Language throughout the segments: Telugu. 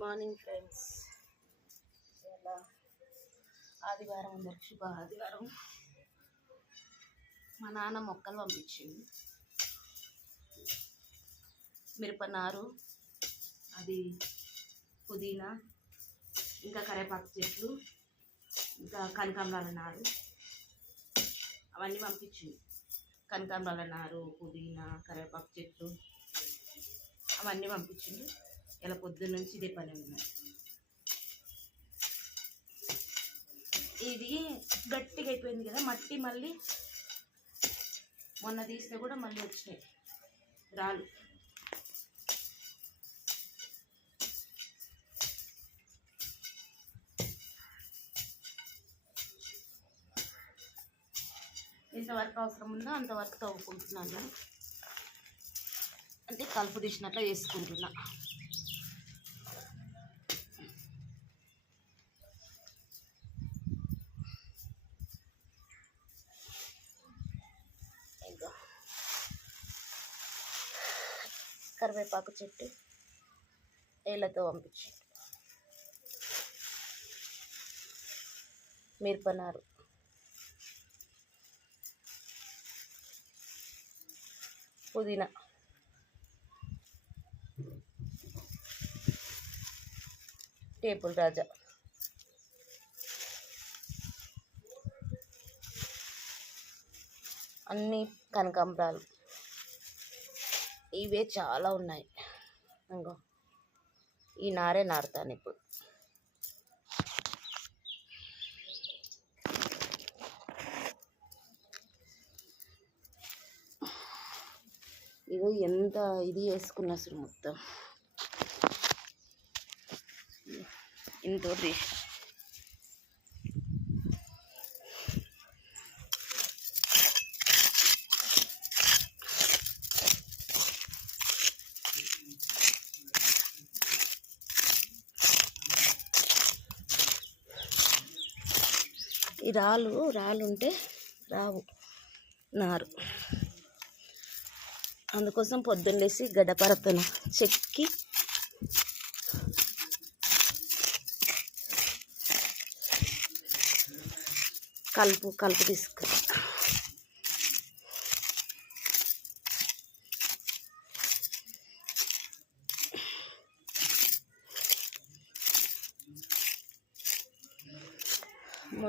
Morning friends. ఎలా? ఆదివారం అందరికి శుభ ఆదివారం మా నాన్న మొక్కలు పంపించింది మిరపనారు అది పుదీనా ఇంకా కరివేపాకు చెట్లు ఇంకా కనకాంబరాల నారు. అవన్నీ పంపించింది కనకాంబరాల నారు పుదీనా కరివేపాకు చెట్లు అవన్నీ పంపించింది ఇలా పొద్దున్న నుంచి ఇదే పని ఇది గట్టిగా అయిపోయింది కదా మట్టి మళ్ళీ మొన్న తీస్తే కూడా మళ్ళీ వచ్చినాయి. రాళ్ళు. ఎంతవరకు అవసరం ఉందో? అంతవరకు తవ్వుకుంటున్నాను. అంటే కలుపు తీసినట్లు వేసుకుంటున్నాను ఇంకా కరివేపాకు చెట్టు ఏళ్ళతో పంపించి. మిరపనారు పుదీనా. టేపుల్ రాజా. అన్ని కనకాంబరాలు. ఇవే చాలా ఉన్నాయి. ఇంకో. ఈ నారే నారుతాను ఇప్పుడు. ఇగో ఎంత ఇది వేసుకున్నా అసలు మొత్తం. ఇంత రాళ్ళు రాళ్ళు ఉంటే రావు నారు. అందుకోసం పొద్దున్నేసి గడ్డపరతను చెక్కి కలుపు కలుపు తీసుకు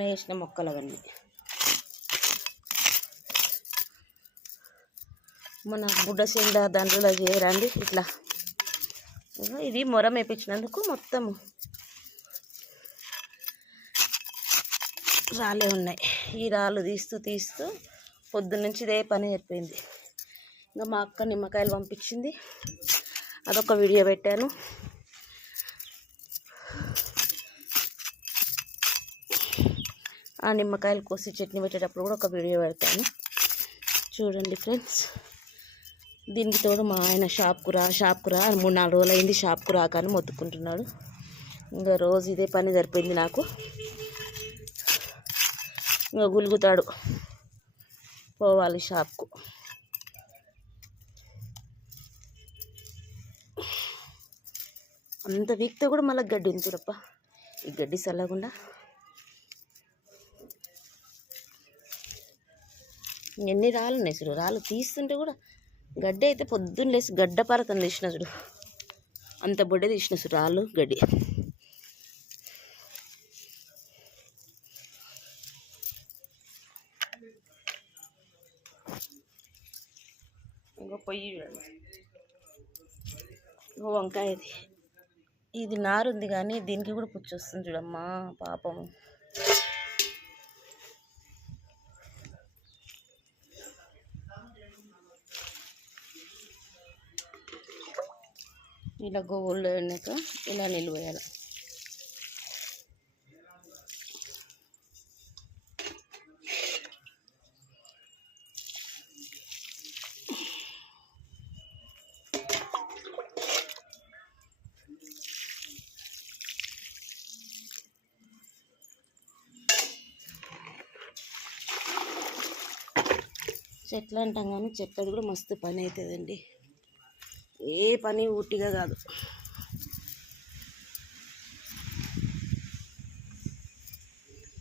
మొన్న వేసిన మొక్కలు అవన్నీ మన బుడ్డ చెండ దాంట్లో చేయరండి ఇట్లా. ఇది మొరం వేపించినందుకు మొత్తము రాళ్ళే ఉన్నాయి. ఈ రాళ్ళు తీస్తూ తీస్తూ పొద్దున్నుంచి ఇదే పని అయిపోయింది. ఇంకా మా అక్క నిమ్మకాయలు పంపించింది. అదొక వీడియో పెట్టాను. ఆ నిమ్మకాయలు కోసి చట్నీ పెట్టేటప్పుడు కూడా ఒక వీడియో పెడతాను. చూడండి ఫ్రెండ్స్. దీనికి తోడు మా ఆయన షాప్కు రా షాప్కు రా అని మూడు నాలుగు రోజులు అయింది షాప్కు రాక అని మొత్తుకుంటున్నాడు. ఇంకా రోజు ఇదే పని సరిపోయింది నాకు. ఇంకా గులుగుతాడు పోవాలి షాప్కు అంత వీక్తో కూడా మళ్ళీ గడ్డి ఉంది చూడప్ప. ఈ గడ్డి చల్లకుండా ఎన్ని రాళ్ళు ఉన్నాయి చూడు? రాళ్ళు తీస్తుంటే కూడా గడ్డి అయితే పొద్దున్న లేసి గడ్డ పరతను తీసిన చూడు. అంత బొడ్డ తీసిన చూడు రాళ్ళు గడ్డి. ఇంకో పొయ్యి చూడండి ఇంకో వంకాయ ఇది ఇది నారు ఉంది కానీ దీనికి కూడా పుచ్చి వస్తుంది చూడమ్మా పాపం ఇలా గోవుల్లో వెళ్ళాక ఇలా నిలువేయాలి చెట్లు అంటాం కానీ చెట్లది కూడా మస్తు పని అవుతుందండి. ఏ పని ఊటిగా కాదు.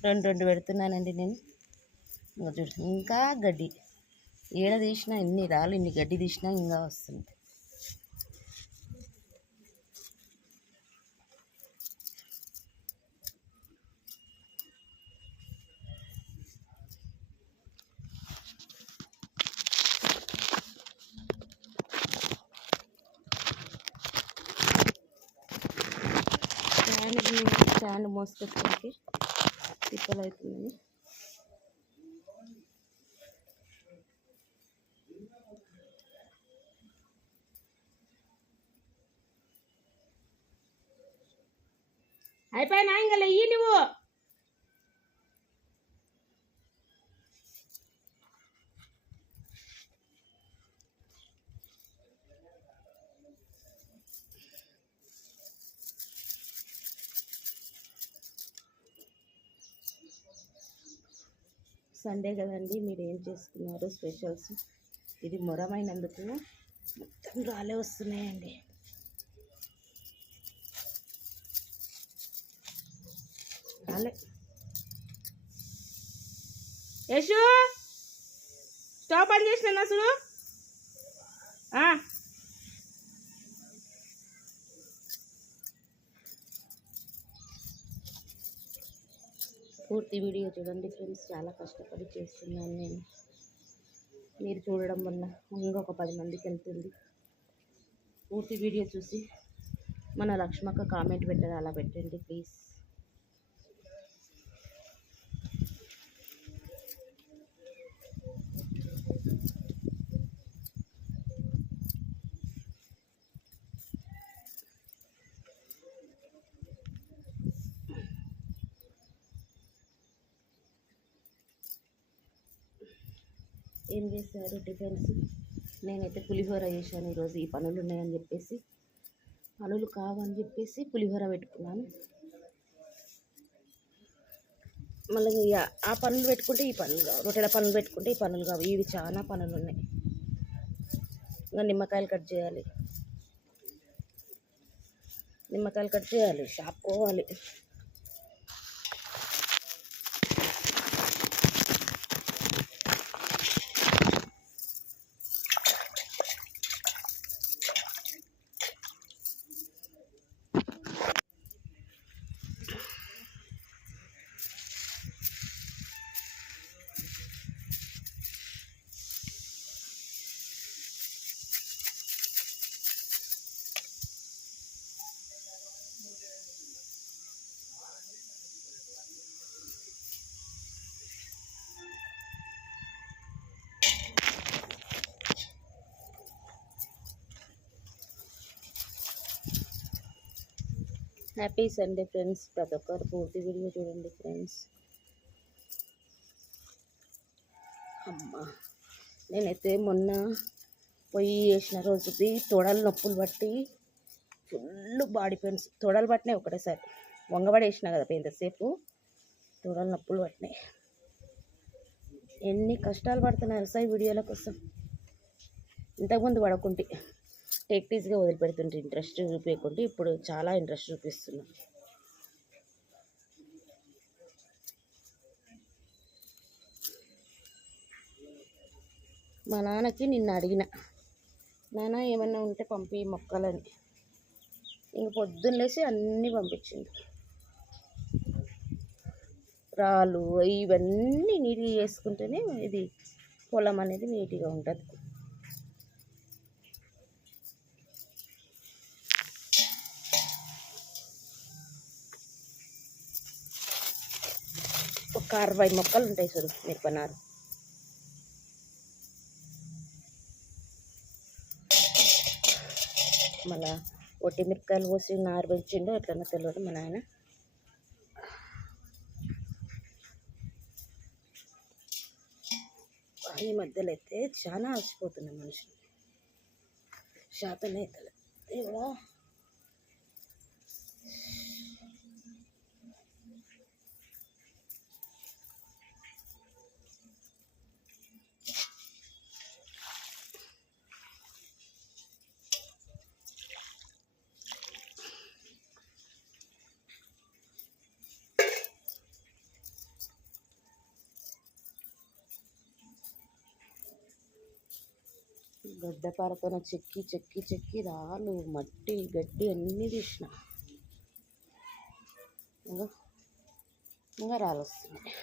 రెండు రెండు పెడుతున్నానండి నేను. ఇంకా గడ్డి. ఏడ తీసినా ఇన్ని రాళ్ళు ఇన్ని గడ్డి తీసినా ఇంకా వస్తుంది. స్టాండ్ మోసుకొచ్చడానికి తిప్పలు అవుతుందని అయిపోయినా ఇంకా లెయ్యి నువ్వు సండే కదండి మీరు ఏం చేసుకున్నారు స్పెషల్స్? ఇది మొరమైనందుకు మొత్తం రాలే వస్తున్నాయండి. రాలే యశు స్టవ్ పని చేసిన అసలు పూర్తి వీడియో చూడండి ఫ్రెండ్స్. చాలా కష్టపడి చేస్తున్నాను నేను. మీరు చూడడం వల్ల ఇంకొక పది మందికి వెళ్తుంది. పూర్తి వీడియో చూసి మన లక్ష్మక్క కామెంట్ పెట్టారు అలా పెట్టండి ప్లీజ్. ఏం చేశారు? టిఫిన్స్? నేనైతే పులిహోర చేశాను ఈరోజు. ఈ పనులు ఉన్నాయని చెప్పేసి పనులు కావని చెప్పేసి పులిహోర పెట్టుకున్నాను. మళ్ళీ ఇక ఆ పనులు పెట్టుకుంటే ఈ పనులు కావు. రొట్టెల పనులు పెట్టుకుంటే ఈ పనులు కావు. ఇవి చాలా పనులు ఉన్నాయి. ఇంకా నిమ్మకాయలు కట్ చేయాలి. నిమ్మకాయలు కట్ చేయాలి. షాప్ పోవాలి. హ్యాపీ సండే ఫ్రెండ్స్ ప్రతి ఒక్కరు పూర్తి వీడియో చూడండి ఫ్రెండ్స్ అమ్మా నేనైతే మొన్న పొయ్యి వేసిన రోజుది తొడలు నొప్పులు బట్టి ఫుల్ బాడీ పెయిన్స్. తొడలు పట్టినాయి ఒకటేసారి. వంగబడి వేసిన కదా ఎంతసేపు తొడలు నొప్పులు పట్టినాయి. ఎన్ని కష్టాలు పడుతున్నాయి సార్ వీడియోల కోసం. ఇంతకుముందు పడకుంటే. టెక్టీస్గా వదిలిపెడుతుంటే ఇంట్రెస్ట్ చూపించకుండా ఇప్పుడు చాలా ఇంట్రెస్ట్ చూపిస్తున్నాం. మా నాన్నకి నిన్న అడిగిన నాన్న ఏమన్నా ఉంటే పంపి మొక్కలని. ఇంక పొద్దున్న లేచి అన్నీ పంపించింది. రాళ్ళు ఇవన్నీ నీట్గా చేసుకుంటేనే ఇది పొలం అనేది నీట్గా ఉంటుంది. ఒక అరవై మొక్కలు ఉంటాయి చూడు మిరపనారు. మళ్ళా ఒట్టి మిరపకాయలు పోసి నారు పెంచిండో ఎట్లన్నా తెలియదు మా నాయన. ఈ మధ్యలో అయితే చాలా అలసిపోతున్నాయి మనుషులు. శాతం అయితే దేవుడా గడ్డపారతో చెక్కి చెక్కి చెక్కి రాళ్ళు మట్టి గడ్డి అన్నీ తీసిన. ఇంకా ఇంకా రాళ్ళు వస్తున్నాయి.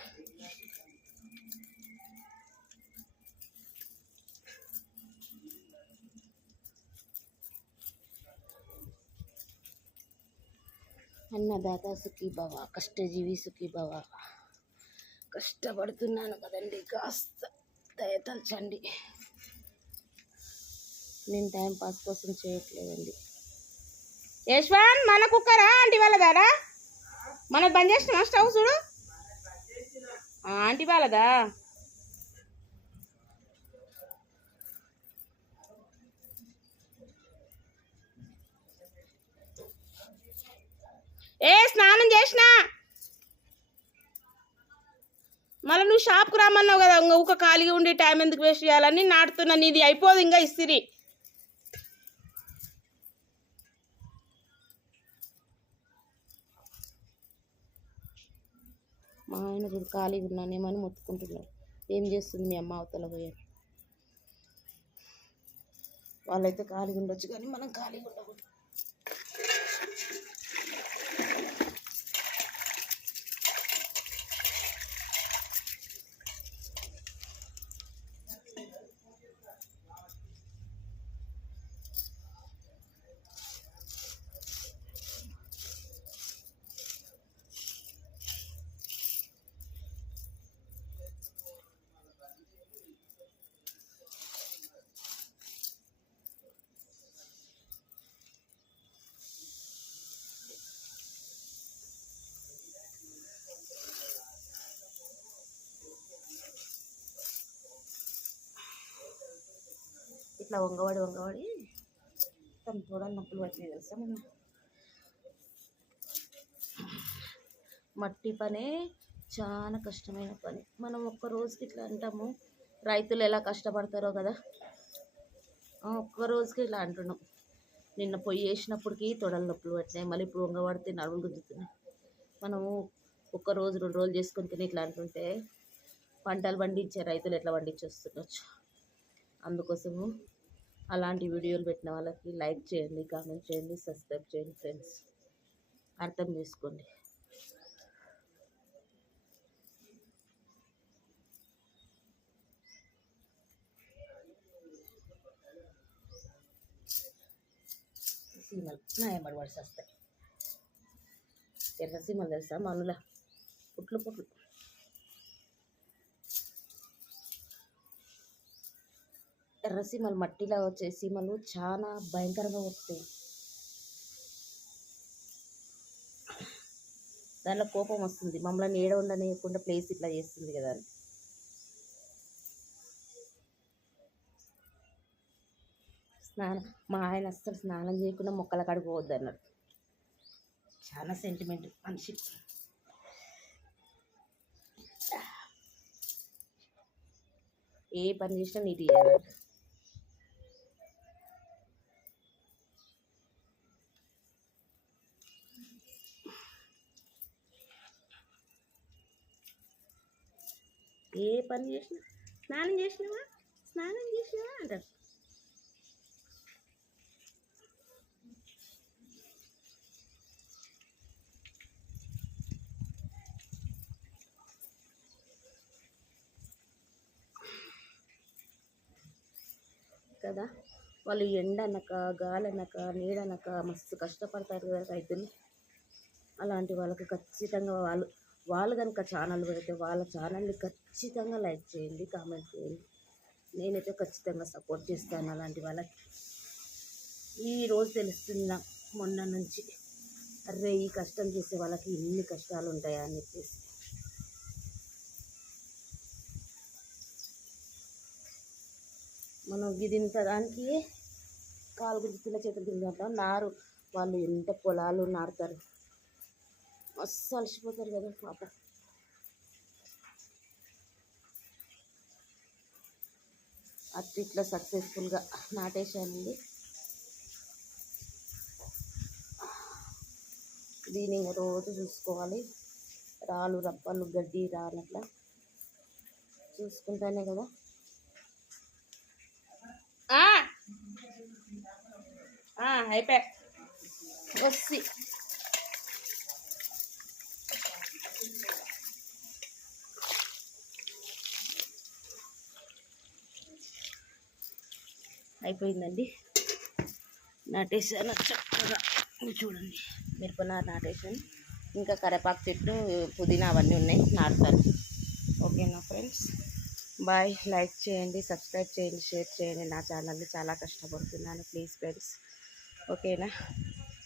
అన్నదాత సుఖీ బావ కష్టజీవి సుఖీ బావ కష్టపడుతున్నాను కదండి కాస్త దయతలచండి నేను టైం పాస్ కోసం చేయట్లేదండి. యశ్వాన్ మన కుక్కరా? ఆంటీ వాళ్ళదారా? మనకు బంద్ చేసినా స్టవ్ చూడు. ఆంటీ వాళ్ళదా? ఏ స్నానం చేసినా? మళ్ళీ నువ్వు షాప్కి రమ్మన్నావు కదా ఇంకా ఊక ఖాళీగా ఉండి టైం ఎందుకు వేస్ట్ చేయాలని నాటుతున్నా నీది అయిపోదు ఇంకా ఇస్తిరి. మా ఆయన చూడు ఖాళీగా ఉన్నానేమని మొత్తుకుంటున్నాడు. ఏం చేస్తుంది మీ అమ్మ అవతల పోయారు వాళ్ళైతే ఖాళీగా ఉండొచ్చు కానీ మనం ఖాళీగా ఉండకూడదు. ఇట్లా వంగవాడి వంగవాడి తను చూడాలి నొప్పులు వచ్చినాయి తెలుసా మొన్న. మట్టి పనే చాలా కష్టమైన పని. మనం ఒక్క రోజుకి ఇట్లా అంటాము రైతులు ఎలా కష్టపడతారో కదా. ఒక్క రోజుకి ఇట్లా అంటున్నాం. నిన్న పొయ్యి వేసినప్పటికీ తొడలు నొప్పులు పట్టినాయి మళ్ళీ ఇప్పుడు వంగబడితే నడుములు గుంజుతున్నాయి. మనము ఒక్క రోజు రెండు రోజులు చేసుకొని తిని ఇట్లా అంటుంటే పంటలు పండించే రైతులు ఎట్లా పండించొస్తుండొచ్చు? అందుకోసము అలాంటి వీడియోలు పెట్టిన వాళ్ళకి లైక్ చేయండి కామెంట్ చేయండి సబ్స్క్రైబ్ చేయండి ఫ్రెండ్స్. అర్థం చేసుకోండి. సీమలు. నా ఎంబడి పడిసి ఎర్ర సీమలు తెలుసా మనుల? పుట్లు పుట్లు. ఎర్ర సీమలు మట్టిలో వచ్చే సీమలు చాలా భయంకరంగా వస్తాయి దానిలో కోపం వస్తుంది. మమ్మల్ని ఏడ ఉండనియకుండా ప్లేస్ ఇట్లా చేస్తుంది కదా అని. స్నానం మా ఆయన అస్సలు స్నానం చేయకుండా మొక్కల కాడికి పోవద్దు అన్నాడు. చాలా సెంటిమెంట్ మనిషి ఏ పని చేసినా నీట్ చేయాలంట ఏ పని చేసినా? స్నానం చేసినావా? స్నానం చేసినావా అంటారు. కదా? వాళ్ళు ఎండ అనక గాలి అనక నీడ మస్తు కష్టపడతారు కదా రైతులు. అలాంటి వాళ్ళకి ఖచ్చితంగా వాళ్ళు వాళ్ళు కనుక ఛానల్ పెడితే వాళ్ళ ఛానల్ని ఖచ్చితంగా లైక్ చేయండి కామెంట్ చేయండి. నేనైతే ఖచ్చితంగా సపోర్ట్ చేస్తాను అలాంటి వాళ్ళకి. ఈరోజు తెలుస్తుందా? మొన్న నుంచి అరే ఈ కష్టం చేసే వాళ్ళకి ఇన్ని కష్టాలు ఉంటాయా అని చెప్పేసి. మనం గిదింత దానికి కాలు గుర్తుల చేతులు తిరిగి నారు వాళ్ళు ఎంత పొలాలు నారుతారు? మస్తు అలసిపోతారు కదా పాప. అట్లా ఇట్లా సక్సెస్ఫుల్గా నాటేశానండి దీన్ని రోజు చూసుకోవాలి. రాళ్ళు రప్పలు గడ్డి రానట్లా చూసుకుంటానే కదా. ఆ! అయిపోయా. వచ్చి అయిపోయిందండి. నాటేసాను చక్కగా. చూడండి. మిరపనారు నాటేసాను ఇంకా కరేపాకు చెట్టు పుదీనా అవన్నీ ఉన్నాయి. నాటుతాను. ఓకేనా ఫ్రెండ్స్? బాయ్. లైక్ చేయండి సబ్స్క్రైబ్ చేయండి షేర్ చేయండి. నా ఛానల్ని చాలా కష్టపడుతున్నాను. Please friends. ఓకేనా?